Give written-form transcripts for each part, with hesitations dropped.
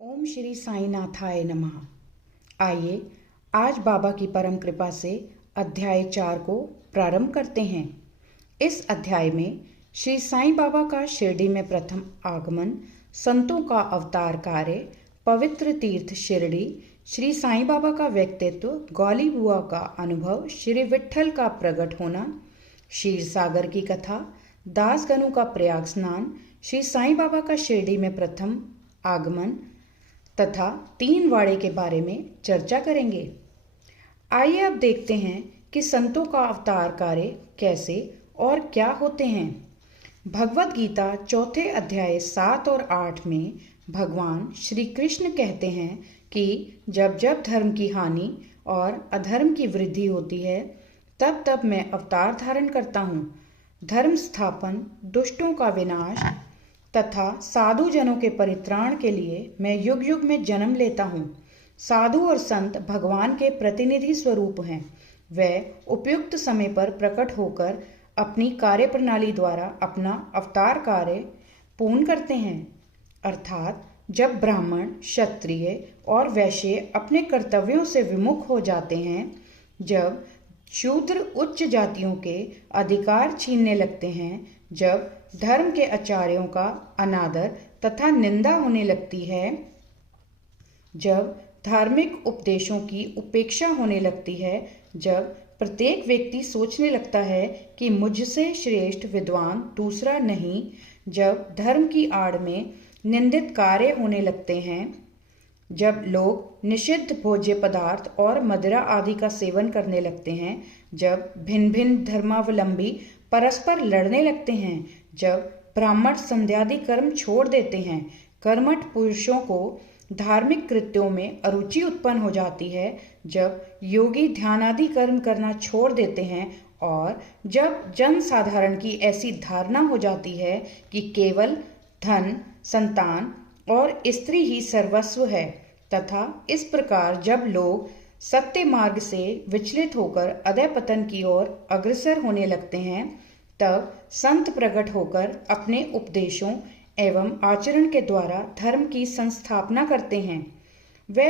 ओम श्री साईनाथाय नमः। आइए आज बाबा की परम कृपा से अध्याय 4 को प्रारंभ करते हैं। इस अध्याय में श्री साईं बाबा का शिरडी में प्रथम आगमन, संतों का अवतार कार्य, पवित्र तीर्थ शिरडी, श्री साईं बाबा का व्यक्तित्व, गौली बुआ का अनुभव, श्री विट्ठल का प्रकट होना, क्षीर सागर की कथा, दास गनु का प्रयाग स्नान, श्री साईं बाबा का शिरडी में प्रथम आगमन तथा 3 वाड़े के बारे में चर्चा करेंगे। आइए अब देखते हैं कि संतों का अवतार कार्य कैसे और क्या होते हैं। भगवत गीता चौथे अध्याय 7 और 8 में भगवान श्री कृष्ण कहते हैं कि जब जब धर्म की हानि और अधर्म की वृद्धि होती है तब तब मैं अवतार धारण करता हूँ। धर्म स्थापन, दुष्टों का विनाश तथा साधु जनों के परित्राण के लिए मैं युग युग में जन्म लेता हूँ। साधु और संत भगवान के प्रतिनिधि स्वरूप हैं। वे उपयुक्त समय पर प्रकट होकर अपनी कार्य प्रणाली द्वारा अपना अवतार कार्य पूर्ण करते हैं। अर्थात जब ब्राह्मण, क्षत्रिय और वैश्य अपने कर्तव्यों से विमुख हो जाते हैं, जब शूद्र उच्च जातियों के अधिकार छीनने लगते हैं, जब धर्म के आचार्यों का अनादर तथा निंदा होने लगती है, जब धार्मिक उपदेशों की उपेक्षा होने लगती है, जब प्रत्येक व्यक्ति सोचने लगता है कि मुझसे श्रेष्ठ विद्वान दूसरा नहीं, जब धर्म की आड़ में निंदित कार्य होने लगते हैं, जब लोग निषिद्ध भोज्य पदार्थ और मदिरा आदि का सेवन करने लगते हैं, जब भिन्न भिन्न धर्मावलंबी परस्पर लड़ने लगते हैं, जब ब्राह्मण संध्यादि कर्म छोड़ देते हैं, कर्मठ पुरुषों को धार्मिक कृत्यों में अरुचि उत्पन्न हो जाती है, जब योगी ध्यानादि कर्म करना छोड़ देते हैं और जब जन साधारण की ऐसी धारणा हो जाती है कि केवल धन, संतान और स्त्री ही सर्वस्व है, तथा इस प्रकार जब लोग सत्य मार्ग से विचलित होकर अधः पतन की ओर अग्रसर होने लगते हैं, तब संत प्रकट होकर अपने उपदेशों एवं आचरण के द्वारा धर्म की संस्थापना करते हैं। वे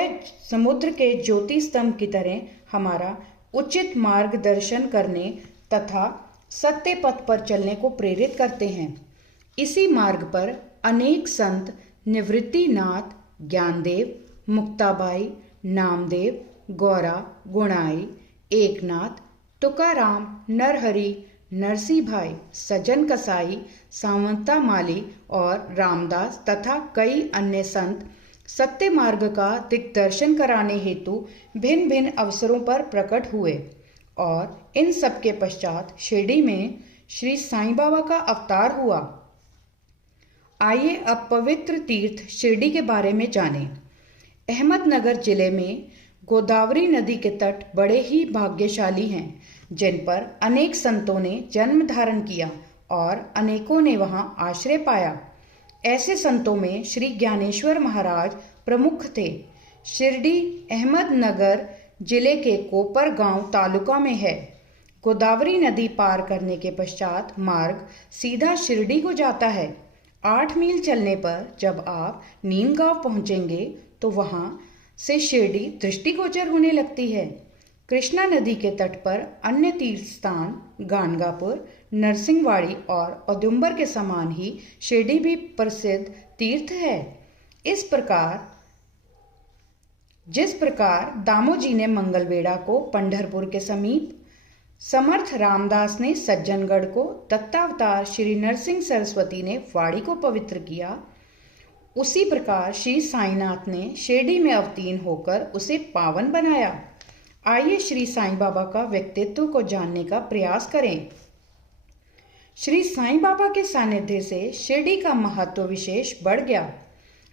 समुद्र के ज्योति स्तंभ की तरह हमारा उचित मार्गदर्शन करने तथा सत्य पथ पर चलने को प्रेरित करते हैं। इसी मार्ग पर अनेक संत निवृत्तिनाथ, ज्ञानदेव, मुक्ताबाई, नामदेव, गौरा, गुणाई, एकनाथ, तुकाराम, नरहरि, नरसिंह भाई, सज्जन कसाई, सावंता माली और रामदास तथा कई अन्य संत सत्य मार्ग का दिग्दर्शन कराने हेतु भिन्न भिन्न अवसरों पर प्रकट हुए और इन सब के पश्चात शिरडी में श्री साईं बाबा का अवतार हुआ। आइए अब पवित्र तीर्थ शिरडी के बारे में जानें। अहमदनगर जिले में गोदावरी नदी के तट बड़े ही भाग्यशाली हैं, जिन पर अनेक संतों ने जन्म धारण किया और अनेकों ने वहां आश्रय पाया। ऐसे संतों में श्री ज्ञानेश्वर महाराज प्रमुख थे। शिरडी अहमदनगर जिले के कोपर गांव तालुका में है। गोदावरी नदी पार करने के पश्चात मार्ग सीधा शिरडी को जाता है। 8 मील चलने पर जब आप नीमगांव पहुंचेंगे तो वहां से शिरडी दृष्टिगोचर होने लगती है। कृष्णा नदी के तट पर अन्य तीर्थ स्थान गाणगापुर, नरसिंहवाड़ी और औदुंबर के समान ही शिरडी भी प्रसिद्ध तीर्थ है। जिस प्रकार दामोजी ने मंगलवेढ़ा को पंढरपुर के समीप, समर्थ रामदास ने सज्जनगढ़ को, दत्तावतार श्री नरसिंह सरस्वती ने वाड़ी को पवित्र किया, उसी प्रकार श्री साईनाथ ने शिरडी में अवतीर्ण होकर उसे पावन बनाया। आइए श्री साईं बाबा का व्यक्तित्व को जानने का प्रयास करें। श्री साईं बाबा के सानिध्य से शिरडी का महत्व विशेष बढ़ गया।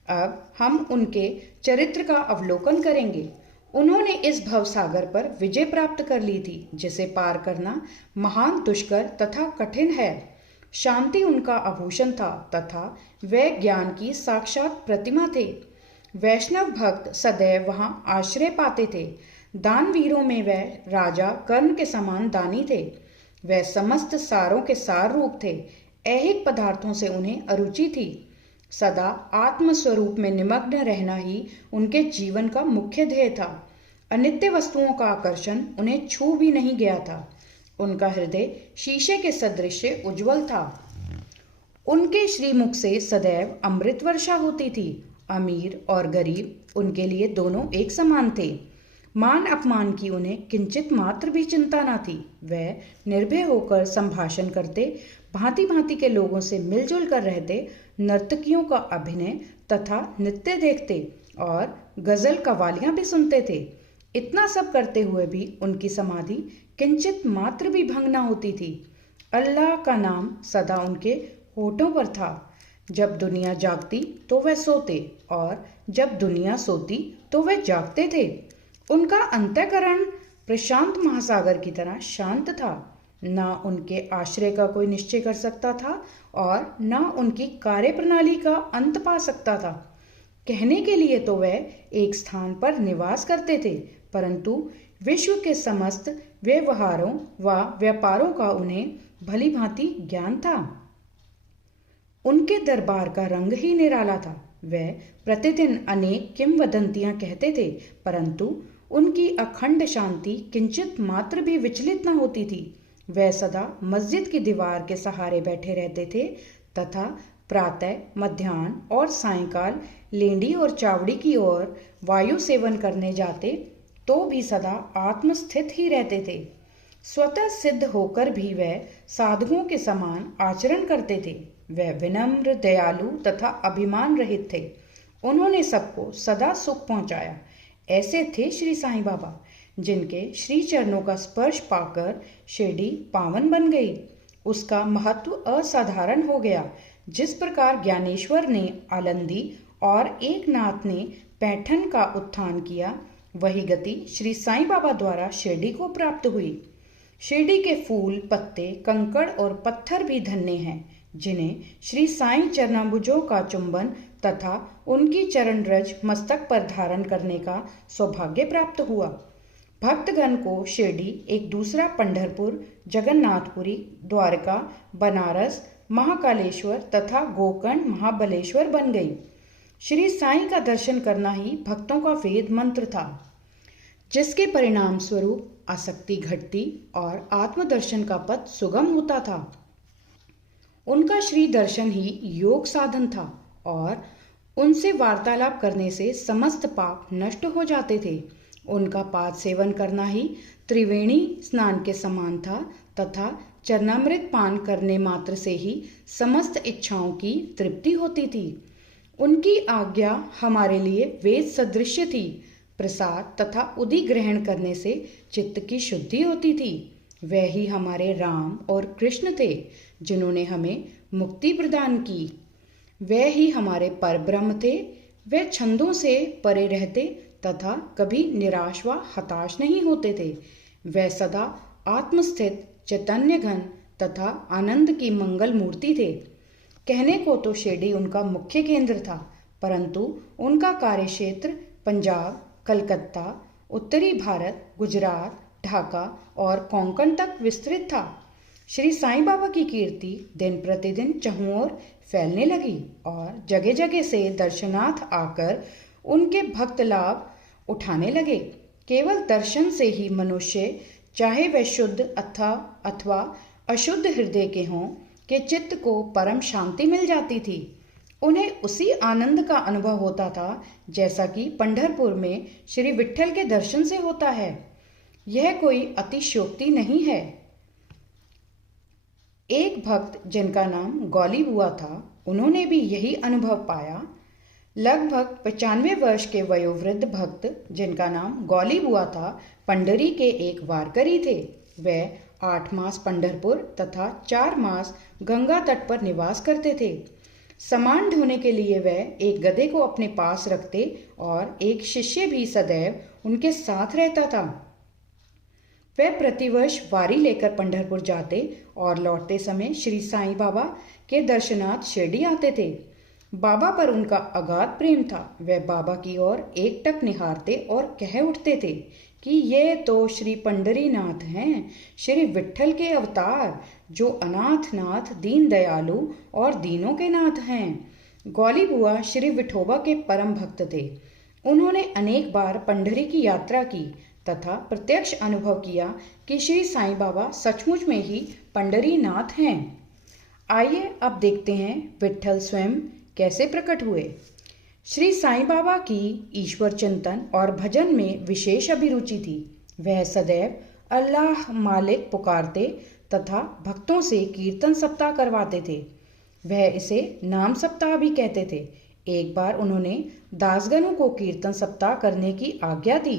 अब हम उनके चरित्र का अवलोकन करेंगे। उन्होंने इस भवसागर पर विजय प्राप्त कर ली थी, जिसे पार करना महान दुष्कर तथा कठिन है। शांति उनका आभूषण था तथा वे ज्ञान की साक्षात प्रतिमा थे। वैष्णव भक्त सदैव वहां आश्रय पाते थे। दानवीरों में वे राजा कर्ण के समान दानी थे। वे समस्त सारों के सार रूप थे। ऐहिक पदार्थों से उन्हें अरुचि थी। सदा आत्म स्वरूप में निमग्न रहना ही उनके जीवन का मुख्य ध्येय था। अनित्य वस्तुओं का आकर्षण उन्हें छू भी नहीं गया था। उनका हृदय शीशे के सदृश उज्जवल था। उनके श्रीमुख से सदैव अमृत वर्षा होती थी। अमीर और गरीब उनके लिए दोनों एक समान थे। मान अपमान की उन्हें किंचित मात्र भी चिंता न थी। वह निर्भय होकर संभाषण करते, भांति भांति के लोगों से मिलजुल कर रहते, नर्तकियों का अभिनय तथा नृत्य देखते और गजल कवालियां भी सुनते थे। इतना सब करते हुए भी उनकी समाधि किंचित मात्र भी भंग न होती थी। अल्लाह का नाम सदा उनके होठों पर था। जब दुनिया जागती तो वह सोते और जब दुनिया सोती तो वह जागते थे। उनका अंतःकरण प्रशांत महासागर की तरह शांत था। न उनके आश्रय का कोई निश्चय कर सकता था और न उनकी कार्य प्रणाली का अंत पा सकता था। कहने के लिए तो वह एक स्थान पर निवास करते थे, परंतु विश्व के समस्त व्यवहारों व व्यापारों का उन्हें भली भांति ज्ञान था। उनके दरबार का रंग ही निराला था। वह प्रतिदिन अनेक किंवदंतियां कहते थे, परंतु उनकी अखंड शांति किंचित मात्र भी विचलित न होती थी। वह सदा मस्जिद की दीवार के सहारे बैठे रहते थे तथा प्रातः, मध्याह्न और सायंकाल लेंडी और चावड़ी की ओर वायु सेवन करने जाते तो भी सदा आत्मस्थित ही रहते थे। स्वतः सिद्ध होकर भी वह साधुओं के समान आचरण करते थे। वह विनम्र, दयालु तथा अभिमान रहित थे। उन्होंने सबको सदा सुख पहुंचाया। ऐसे थे श्री साईं बाबा, जिनके श्री चरणों का स्पर्श पाकर शिरडी पावन बन गई। उसका महत्व असाधारण हो गया। जिस प्रकार ज्ञानेश्वर ने आलंदी और एकनाथ ने पैठन का उत्थान किया, वही गति श्री साईं बाबा द्वारा शिरडी को प्राप्त हुई। शिरडी के फूल, पत्ते, कंकड़ और पत्थर भी धन्य हैं, जिन्हें श्री साईं चरणाम्बुजों का चुंबन तथा उनकी चरण रज मस्तक पर धारण करने का सौभाग्य प्राप्त हुआ। भक्तगण को शिरडी एक दूसरा पंढरपुर, जगन्नाथपुरी, द्वारका, बनारस, महाकालेश्वर तथा गोकर्ण महाबलेश्वर बन गई। श्री साईं का दर्शन करना ही भक्तों का वेद मंत्र था, जिसके परिणाम स्वरूप आसक्ति घटती और आत्मदर्शन का पथ सुगम होता था। उनका श्री दर्शन ही योग साधन था और उनसे वार्तालाप करने से समस्त पाप नष्ट हो जाते थे। उनका पाद सेवन करना ही त्रिवेणी स्नान के समान था तथा चरणामृत पान करने मात्र से ही समस्त इच्छाओं की तृप्ति होती थी। उनकी आज्ञा हमारे लिए वेद सदृश थी। प्रसाद तथा उदी ग्रहण करने से चित्त की शुद्धि होती थी। वह ही हमारे राम और कृष्ण थे, जिन्होंने हमें मुक्ति प्रदान की। वह ही हमारे परब्रह्म थे। वे छंदों से परे रहते तथा कभी निराश व हताश नहीं होते थे। वह सदा आत्मस्थित, चैतन्य घन तथा आनंद की मंगल मूर्ति थे। कहने को तो शिरडी उनका मुख्य केंद्र था, परंतु उनका कार्यक्षेत्र पंजाब, कलकत्ता, उत्तरी भारत, गुजरात, ढाका और कोंकण तक विस्तृत था। श्री साईं बाबा की कीर्ति दिन प्रतिदिन चहुं ओर फैलने लगी और जगह जगह से दर्शनार्थ आकर उनके भक्त लाभ उठाने लगे। केवल दर्शन से ही मनुष्य, चाहे वह शुद्ध अथवा अशुद्ध हृदय के हों, के चित्त को परम शांति मिल जाती थी। उन्हें उसी आनंद का अनुभव होता था जैसा कि पंढरपुर में श्री विट्ठल के दर्शन से होता है। यह कोई अतिशयोक्ति नहीं है। एक भक्त जिनका नाम गौली बुआ था, उन्होंने भी यही अनुभव पाया। लगभग 95 वर्ष के वयोवृद्ध भक्त जिनका नाम गौली बुआ था, पंडरी के एक वारकरी थे। वह 8 मास पंढरपुर तथा 4 मास गंगा तट पर निवास करते थे। सामान ढोने के लिए वह एक गधे को अपने पास रखते और एक शिष्य भी सदैव उनके साथ रहता था। वह प्रतिवर्ष वारी लेकर पंढरपुर जाते और लौटते समय श्री साईं बाबा के दर्शनार्थ शिरडी आते थे। बाबा पर उनका अगाध प्रेम था। वह बाबा की ओर एकटक निहारते और कह उठते थे कि ये तो श्री पंडरीनाथ हैं, श्री विट्ठल के अवतार, जो अनाथ नाथ, दीन दयालु और दीनों के नाथ हैं। गौली बुआ श्री विठोबा के परम भक्त थे। उन्होंने अनेक बार पंढरी की यात्रा की तथा प्रत्यक्ष अनुभव किया कि श्री साईं बाबा सचमुच में ही पंढरीनाथ हैं। आइए अब देखते हैं विट्ठल स्वयं कैसे प्रकट हुए। श्री साईं बाबा की ईश्वर चिंतन और भजन में विशेष अभिरुचि थी। वह सदैव अल्लाह मालिक पुकारते तथा भक्तों से कीर्तन सप्ताह करवाते थे। वह इसे नाम सप्ताह भी कहते थे। एक बार उन्होंने दासगणों को कीर्तन सप्ताह करने की आज्ञा दी।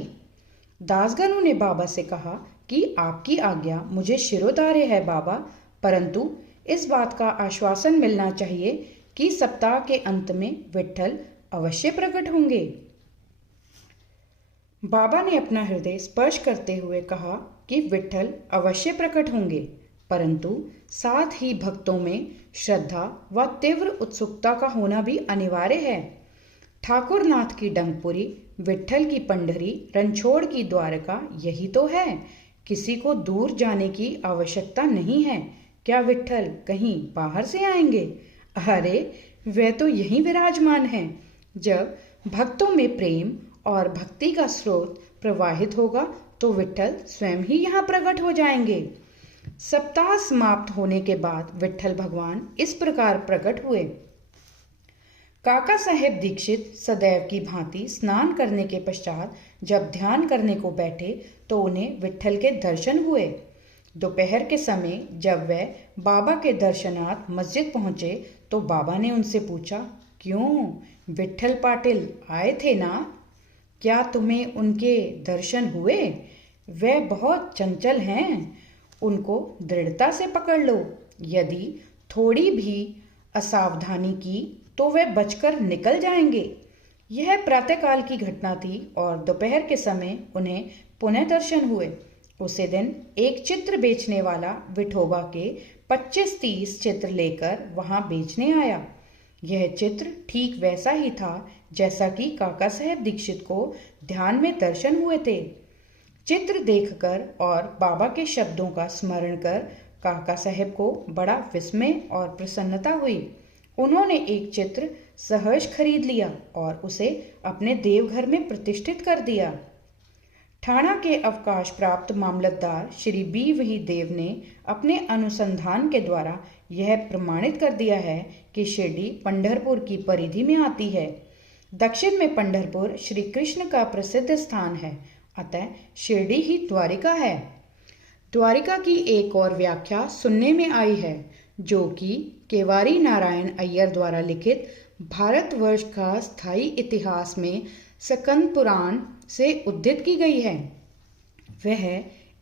दासगणों ने बाबा से कहा कि आपकी आज्ञा मुझे शिरोधार्य है बाबा, परंतु इस बात का आश्वासन मिलना चाहिए कि सप्ताह के अंत में विट्ठल अवश्य प्रकट होंगे। बाबा ने अपना हृदय स्पर्श करते हुए कहा कि विट्ठल अवश्य प्रकट होंगे, परंतु साथ ही भक्तों में श्रद्धा व तीव्र उत्सुकता का होना भी अनिवार्य है। ठाकुरनाथ की डंकपुरी, विट्ठल की पंढरी, रणछोड़ की द्वारका, यही तो है। किसी को दूर जाने की आवश्यकता नहीं है। क्या विट्ठल कहीं बाहर से आएंगे? अरे वे तो यहीं विराजमान हैं। जब भक्तों में प्रेम और भक्ति का स्रोत प्रवाहित होगा तो विट्ठल स्वयं ही यहाँ प्रकट हो जाएंगे। सप्ताह समाप्त होने के बाद विट्ठल भगवान इस प्रकार प्रकट हुए। काका साहेब दीक्षित सदैव की भांति स्नान करने के पश्चात जब ध्यान करने को बैठे तो उन्हें विट्ठल के दर्शन हुए। दोपहर के समय जब वे बाबा के दर्शनार्थ मस्जिद पहुंचे तो बाबा ने उनसे पूछा, क्यों विट्ठल पाटिल आए थे ना? क्या तुम्हें उनके दर्शन हुए? वे बहुत चंचल हैं, उनको दृढ़ता से पकड़ लो। यदि थोड़ी भी असावधानी की तो वे बचकर निकल जाएंगे। यह प्रातःकाल की घटना थी और दोपहर के समय उन्हें पुनः दर्शन हुए। उसी दिन एक चित्र बेचने वाला विठोबा के 25-30 चित्र लेकर वहां बेचने आया। यह चित्र ठीक वैसा ही था जैसा कि काका साहेब दीक्षित को ध्यान में दर्शन हुए थे। चित्र देखकर और बाबा के शब्दों का स्मरण कर काका साहेब को बड़ा विस्मय और प्रसन्नता हुई। उन्होंने एक चित्र सहज खरीद लिया और उसे अपने देवघर में प्रतिष्ठित कर दिया। ठाणा के अवकाश प्राप्त मामलतदार श्री बी वही देव ने अपने अनुसंधान के द्वारा यह प्रमाणित कर दिया है कि शिरडी पंढरपुर की परिधि में आती है। दक्षिण में पंढरपुर श्री कृष्ण का प्रसिद्ध स्थान है, अतः शिरडी ही द्वारिका है। द्वारिका की एक और व्याख्या सुनने में आई है जो कि केवारी नारायण अय्यर द्वारा लिखित भारतवर्ष का स्थायी इतिहास में स्कंद पुराण से उद्धृत की गई है। वह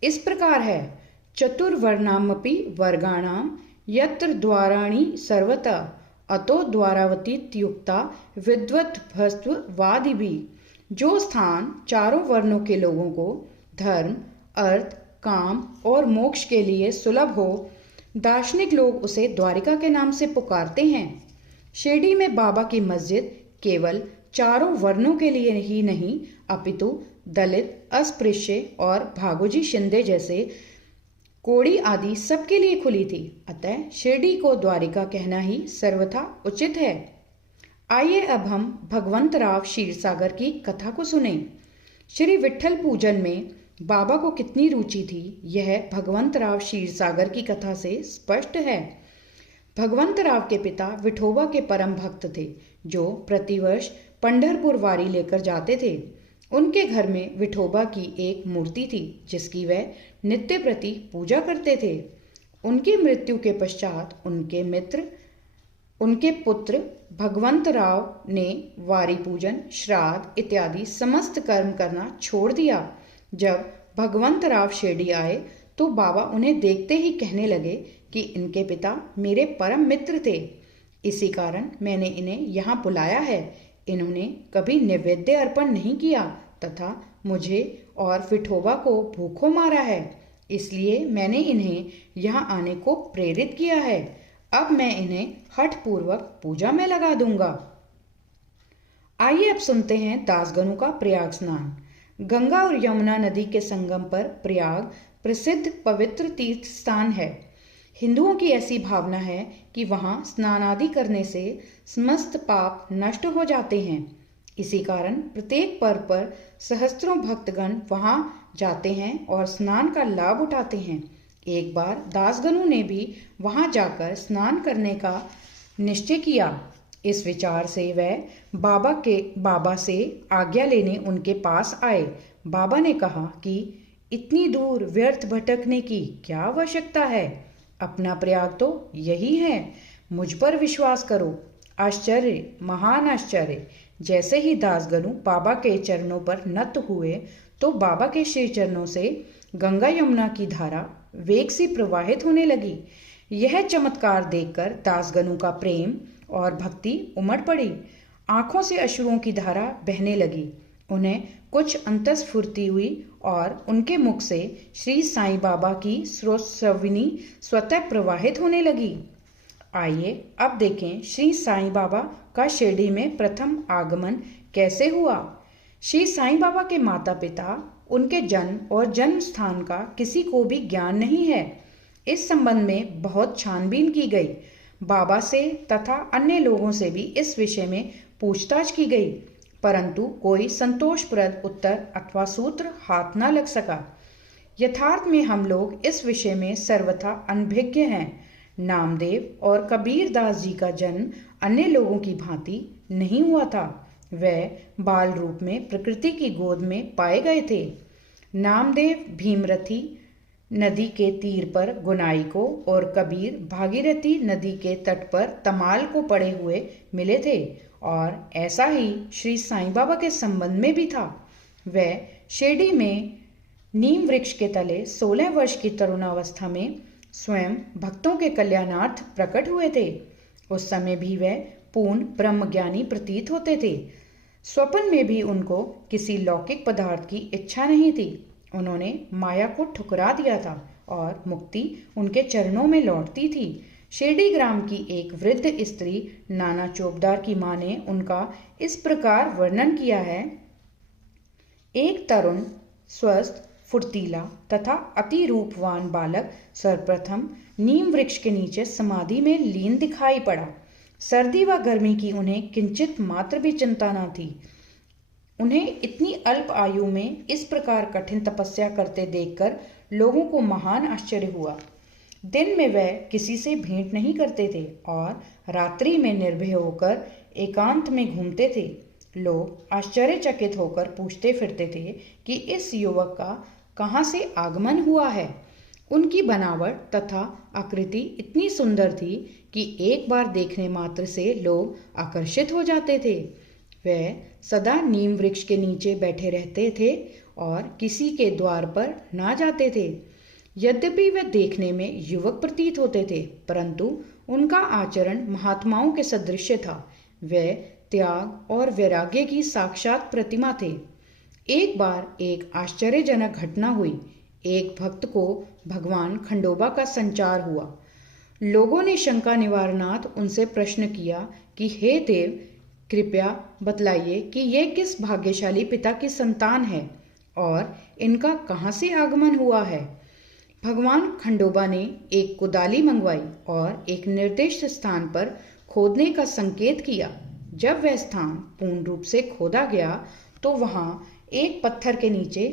इस प्रकार है, चतुर्वर्णामपि वर्गाणाम यत्र द्वाराणि सर्वतः अतो द्वारावतीत्युक्ता विद्वद्भस्व वादिभि। जो स्थान चारों वर्णों के लोगों को धर्म, अर्थ, काम और मोक्ष के लिए सुलभ हो, दार्शनिक लोग उसे द्वारिका के नाम से पुकारते हैं। शिरडी में बाबा की मस्जिद केवल चारों वर्णों के लिए ही नहीं अपितु दलित, अस्पृश्य और भागोजी शिंदे जैसे कोड़ी आदि सबके लिए खुली थी। अतः शिरडी को द्वारिका कहना ही सर्वथा उचित है। आइए अब हम भगवंतराव क्षीरसागर की कथा को सुने। श्री विट्ठल पूजन में बाबा को कितनी रुचि थी यह भगवंतराव क्षीरसागर की कथा से स्पष्ट है। भगवंतराव के पिता विठोबा के परम भक्त थे जो प्रतिवर्ष पंढरपुर वारी लेकर जाते थे। उनके घर में विठोबा की एक मूर्ति थी जिसकी वे नित्य प्रति पूजा करते थे। उनकी मृत्यु के पश्चात उनके पुत्र भगवंतराव ने वारी पूजन, श्राद्ध इत्यादि समस्त कर्म करना छोड़ दिया। जब भगवंतराव शिरडी आए तो बाबा उन्हें देखते ही कहने लगे कि इनके पिता मेरे परम मित्र थे, इसी कारण मैंने इन्हें यहाँ बुलाया है। इन्होंने कभी नैवेद्य अर्पण नहीं किया तथा मुझे और विठोबा को भूखों मारा है, इसलिए मैंने इन्हें यहाँ आने को प्रेरित किया है। अब मैं इन्हें हठ पूर्वक पूजा में लगा दूंगा। आइए अब सुनते हैं दासगणों का प्रयाग स्नान। गंगा और यमुना नदी के संगम पर प्रयाग प्रसिद्ध पवित्र तीर्थ स्थान है। हिंदुओं की ऐसी भावना है कि वहाँ स्नान आदि करने से समस्त पाप नष्ट हो जाते हैं। इसी कारण प्रत्येक पर्व पर सहस्त्रों भक्तगण वहाँ जाते हैं और स्नान का लाभ उठाते हैं। एक बार दासगणों ने भी वहाँ जाकर स्नान करने का निश्चय किया। इस विचार से वह बाबा से आज्ञा लेने उनके पास आए। बाबा ने कहा कि इतनी दूर व्यर्थ भटकने की क्या आवश्यकता है? अपना प्रयाग तो यही है, मुझ पर विश्वास करो। आश्चर्य, महान आश्चर्य! जैसे ही दासगणु बाबा के चरणों पर नत हुए तो बाबा के श्री चरणों से गंगा यमुना की धारा वेग से प्रवाहित होने लगी। यह चमत्कार देखकर दासगणु का प्रेम और भक्ति उमड़ पड़ी। आंखों से अश्रुओं की धारा बहने लगी। उन्हें कुछ अंतस्फूर्ति हुई और उनके मुख से श्री साईं बाबा की स्रोतस्विनी स्वतः प्रवाहित होने लगी। आइए अब देखें श्री साईं बाबा का शिरडी में प्रथम आगमन कैसे हुआ। श्री साईं बाबा के माता पिता, उनके जन्म और जन्म स्थान का किसी को भी ज्ञान नहीं है। इस संबंध में बहुत छानबीन की गई। बाबा से तथा अन्य लोगों से भी इस विषय में पूछताछ की गई, परंतु कोई संतोषप्रद उत्तर अथवा सूत्र हाथ न लग सका। यथार्थ में हम लोग इस विषय में सर्वथा अनभिज्ञ हैं। नामदेव और कबीर दास जी का जन्म अन्य लोगों की भांति नहीं हुआ था। वह बाल रूप में प्रकृति की गोद में पाए गए थे। नामदेव भीमरथी नदी के तीर पर गुनाई को और कबीर भागीरथी नदी के तट पर तमाल को पड़े हुए मिले थे। और ऐसा ही श्री साईं बाबा के संबंध में भी था। वह शिरडी में नीम वृक्ष के तले 16 वर्ष की तरुणावस्था में स्वयं भक्तों के कल्याणार्थ प्रकट हुए थे। उस समय भी वह पूर्ण ब्रह्मज्ञानी प्रतीत होते थे। स्वप्न में भी उनको किसी लौकिक पदार्थ की इच्छा नहीं थी। उन्होंने माया को ठुकरा दिया था और मुक्ति उनके चरणों में लौटती थी। शिरडी ग्राम की एक वृद्ध स्त्री नाना चोपदार की मां ने उनका इस प्रकार वर्णन किया है। एक तरुण, स्वस्थ, फुर्तीला तथा अति रूपवान बालक सर्वप्रथम नीम वृक्ष के नीचे समाधि में लीन दिखाई पड़ा। सर्दी व गर्मी की उन्हें किंचित मात्र भी चिंता न थी। उन्हें इतनी अल्प आयु में इस प्रकार कठिन तपस्या करते देखकर लोगों को महान आश्चर्य हुआ। दिन में वह किसी से भेंट नहीं करते थे और रात्रि में निर्भय होकर एकांत में घूमते थे। लोग आश्चर्यचकित होकर पूछते फिरते थे कि इस युवक का कहाँ से आगमन हुआ है। उनकी बनावट तथा आकृति इतनी सुंदर थी कि एक बार देखने मात्र से लोग आकर्षित हो जाते थे। वह सदा नीम वृक्ष के नीचे बैठे रहते थे और किसी के द्वार पर ना जाते थे। यद्यपि वे देखने में युवक प्रतीत होते थे, परंतु उनका आचरण महात्माओं के सदृश था। वे त्याग और वैराग्य की साक्षात प्रतिमा थे। एक बार एक आश्चर्यजनक घटना हुई। एक भक्त को भगवान खंडोबा का संचार हुआ। लोगों ने शंका निवारणार्थ उनसे प्रश्न किया कि हे देव, कृपया बतलाइए कि ये किस भाग्यशाली पिता की संतान है और इनका कहाँ से आगमन हुआ है। भगवान खंडोबा ने एक कुदाली मंगवाई और एक निर्दिष्ट स्थान पर खोदने का संकेत किया। जब वह स्थान पूर्ण रूप से खोदा गया तो वहां एक पत्थर के नीचे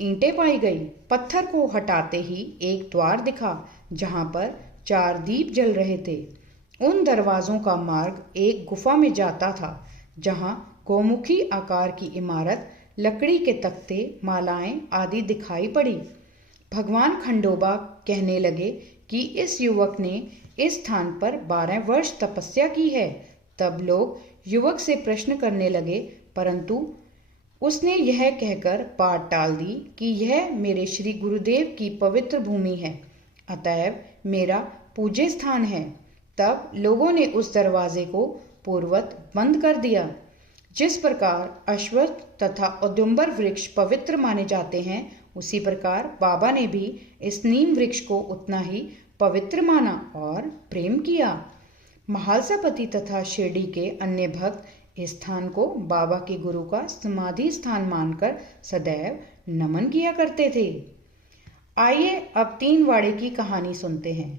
ईंटें पाई गई। पत्थर को हटाते ही एक द्वार दिखा जहां पर 4 दीप जल रहे थे। उन दरवाजों का मार्ग एक गुफा में जाता था जहां गौमुखी आकार की इमारत, लकड़ी के तख्ते, मालाएं आदि दिखाई पड़ी। भगवान खंडोबा कहने लगे कि इस युवक ने इस स्थान पर 12 वर्ष तपस्या की है। तब लोग युवक से प्रश्न करने लगे, परंतु उसने यह कहकर बात टाल दी कि यह मेरे श्री गुरुदेव की पवित्र भूमि है, अतएव मेरा पूज्य स्थान है। तब लोगों ने उस दरवाजे को पूर्ववत बंद कर दिया। जिस प्रकार अश्वत्थ तथा औदुंबर वृक्ष पवित्र माने जाते हैं, उसी प्रकार बाबा ने भी इस नीम वृक्ष को उतना ही पवित्र माना और प्रेम किया। महालसापति तथा शिरडी के अन्य भक्त इस स्थान को बाबा के गुरु का समाधि स्थान मानकर सदैव नमन किया करते थे। आइए अब 3 वाड़े की कहानी सुनते हैं।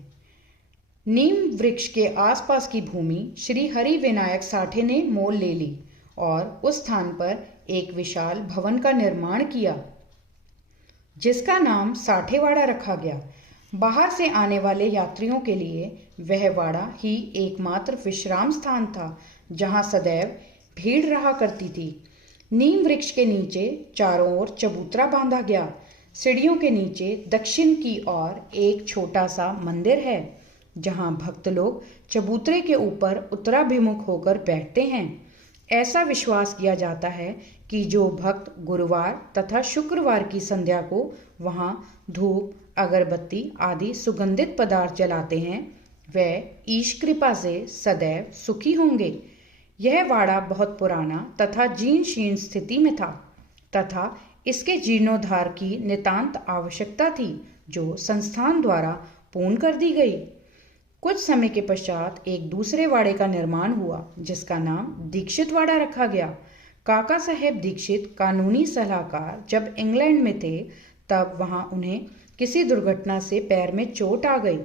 नीम वृक्ष के आसपास की भूमि श्री हरि विनायक साठे ने मोल ले ली और उस स्थान पर एक विशाल भवन का निर्माण किया, जिसका नाम साठेवाड़ा रखा गया। बाहर से आने वाले यात्रियों के लिए वह वाड़ा ही एकमात्र विश्राम स्थान था, जहां सदैव भीड़ रहा करती थी। नीम वृक्ष के नीचे चारों ओर चबूतरा बांधा गया। सीढ़ियों के नीचे दक्षिण की ओर एक छोटा सा मंदिर है, जहां भक्त लोग चबूतरे के ऊपर उत्तराभिमुख होकर बैठते हैं। ऐसा विश्वास किया जाता है कि जो भक्त गुरुवार तथा शुक्रवार की संध्या को वहां धूप, अगरबत्ती आदि सुगंधित पदार्थ जलाते हैं, वे ईश कृपा से सदैव सुखी होंगे। यह वाड़ा बहुत पुराना तथा जीर्ण शीर्ण स्थिति में था तथा इसके जीर्णोद्धार की नितांत आवश्यकता थी, जो संस्थान द्वारा पूर्ण कर दी गई। कुछ समय के पश्चात एक दूसरे वाड़े का निर्माण हुआ, जिसका नाम दीक्षित वाड़ा रखा गया। काका साहेब दीक्षित कानूनी सलाहकार जब इंग्लैंड में थे, तब वहां उन्हें किसी दुर्घटना से पैर में चोट आ गई।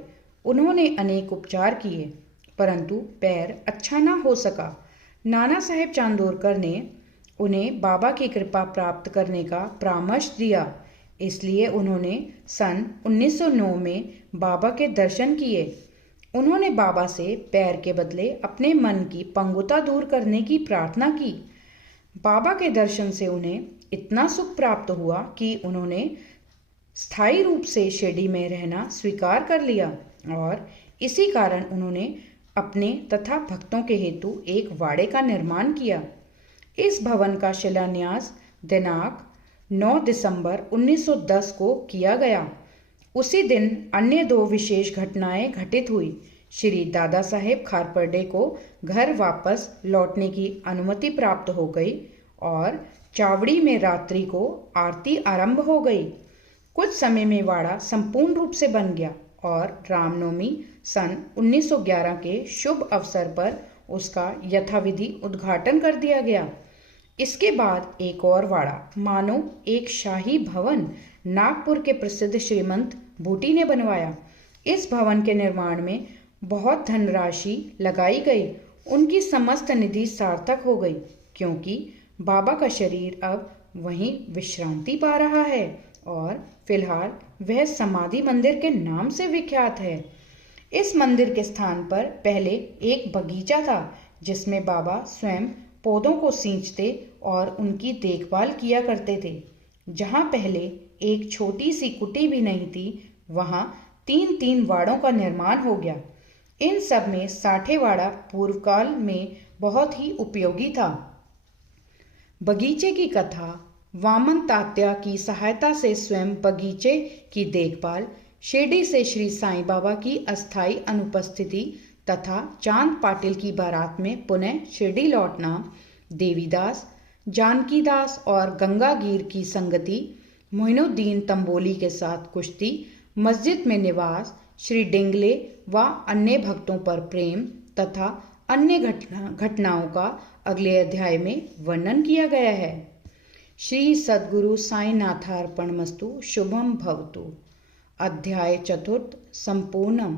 उन्होंने अनेक उपचार किए, परंतु पैर अच्छा न हो सका। नाना साहेब चांदोरकर ने उन्हें बाबा की कृपा प्राप्त करने का परामर्श दिया, इसलिए उन्होंने सन 1909 में बाबा के दर्शन किए। उन्होंने बाबा से पैर के बदले अपने मन की पंगुता दूर करने की प्रार्थना की। बाबा के दर्शन से उन्हें इतना सुख प्राप्त हुआ कि उन्होंने स्थायी रूप से शिरडी में रहना स्वीकार कर लिया और इसी कारण उन्होंने अपने तथा भक्तों के हेतु एक वाड़े का निर्माण किया। इस भवन का शिलान्यास दिनांक 9 दिसंबर 1910 को किया गया। उसी दिन अन्य दो विशेष घटनाएं घटित हुई। श्री दादा साहेब खारपर्डे को घर वापस लौटने की अनुमति प्राप्त हो गई और चावड़ी में रात्रि को आरती आरंभ हो गई। कुछ समय में वाड़ा संपूर्ण रूप से बन गया और रामनवमी सन 1911 के शुभ अवसर पर उसका यथाविधि उद्घाटन कर दिया गया। इसके बाद एक और वाड़ा मानो एक शाही भवन नागपुर के प्रसिद्ध श्रीमंत बूटी ने बनवाया। इस भवन के निर्माण में बहुत धनराशि लगाई गई। उनकी समस्त निधि सार्थक हो गई, क्योंकि बाबा का शरीर अब वहीं विश्रांति पा रहा है और फिलहाल वह समाधि मंदिर के नाम से विख्यात है। इस मंदिर के स्थान पर पहले एक बगीचा था, जिसमें बाबा स्वयं पौधों को सींचते और उनकी देखभाल किया करते थे। जहां पहले एक छोटी सी कुटी भी नहीं थी, वहां 3-3 वाड़ों का निर्माण हो गया। इन सब में साठेवाड़ा पूर्व काल में बहुत ही उपयोगी था। बगीचे की कथा वामन तात्या की सहायता से स्वयं बगीचे की देखभाल, शिरडी से श्री साईं बाबा की अस्थायी अनुपस्थिति तथा चांद पाटिल की बारात में पुनः शिरडी लौटना, देवीदास, जानकीदास और गंगागीर की संगति, मोइनुद्दीन तंबोली के साथ कुश्ती, मस्जिद में निवास, श्री डेंगले व अन्य भक्तों पर प्रेम तथा अन्य घटनाओं का अगले अध्याय में वर्णन किया गया है। श्री सद्गुरु साईनाथार्पणमस्तु। शुभम भवतु। अध्याय 4 संपूर्णम।